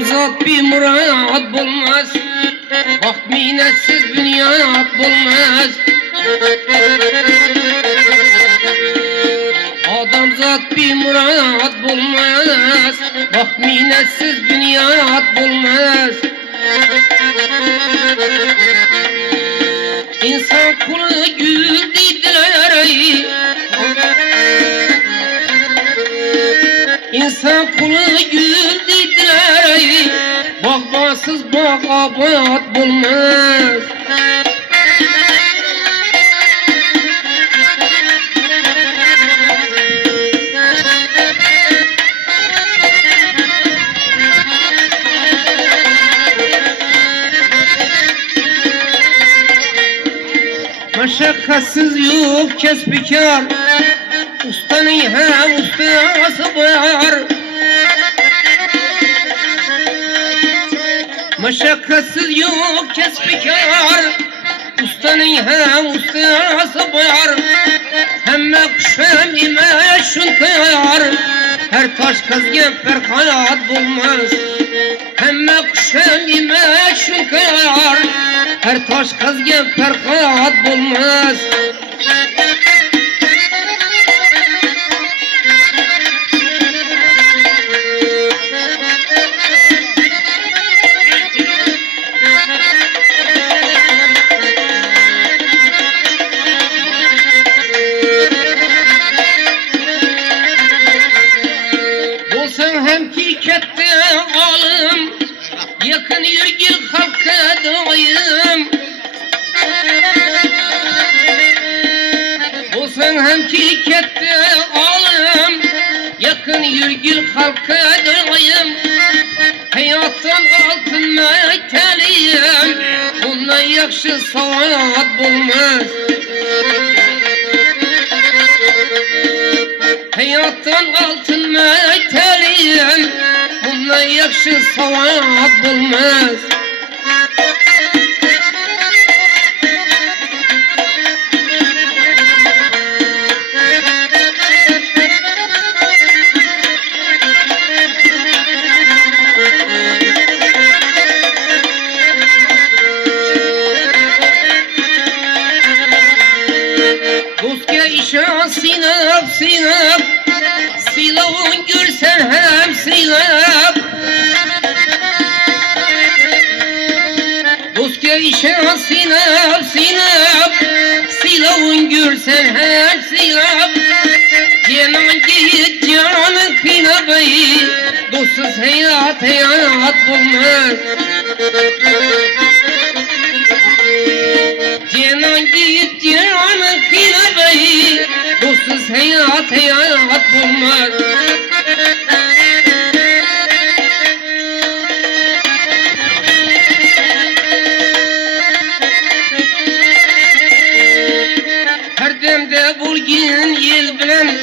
Zat bir murat bulmaz, vakt minnetsiz bünyat bulmaz. Adam zat bir murat bulmaz, vakt minnetsiz bünyat bulmaz. İnsan kulu gül dediler, İnsan kulu gül dediler, bağbansız bağ abat bulmaz. Meşakkatsiz yok kesbikar, ustanın hem ustası var. Meşakkatsiz yok kesbikar, ustanın hem ustası var. Hem mekşem ime şunkar, her taş kazgen perkanat bulmaz. Hem mekşem ime şunkar, her taş kazgen perkanat bulmaz. Olsan hem ki kette alım, yakın yürgül halka doyum. Olsan hem ki kette alım, yakın yürgül halka doyum. Hayattan altın mekteliyim, bundan yakşı savat bulmaz. Hayattan altın mekteliyim, bundan yakşı savat bulmaz. Dostya işe sinap sinap, silavun görsen hem silap. Dostya işe sinap sinap, silavun görsen hem silap. Canan git canın kıynabayı, dostsuz hayat hayat bulmaz. Canan git canın kıynabayı, dostsuz hayat hayat bulmaz. Her demde bulgin yel bilen,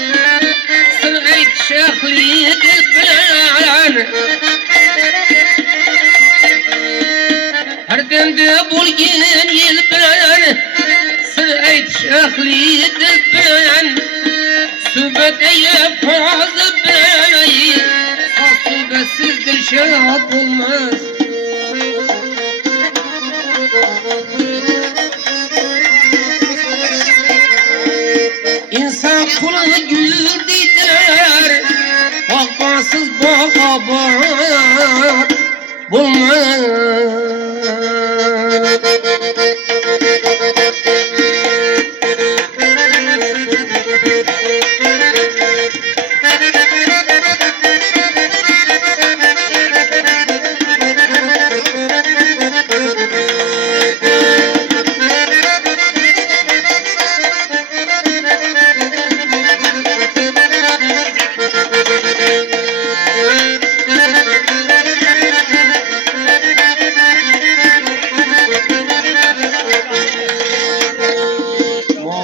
sırgayt şahli dil bilen. Her demde bulgin yel bilen, sırgayt şahli dil bilen. Sübet eyle fazla bilen, sübetsiz dilşat bulmaz. İnsan kulu gül dediler, bağbansız bağ abat bulmaz.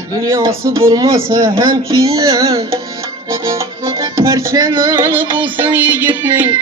Dünyası bulmasa hem ki perçenanı bulsun yiğitinin,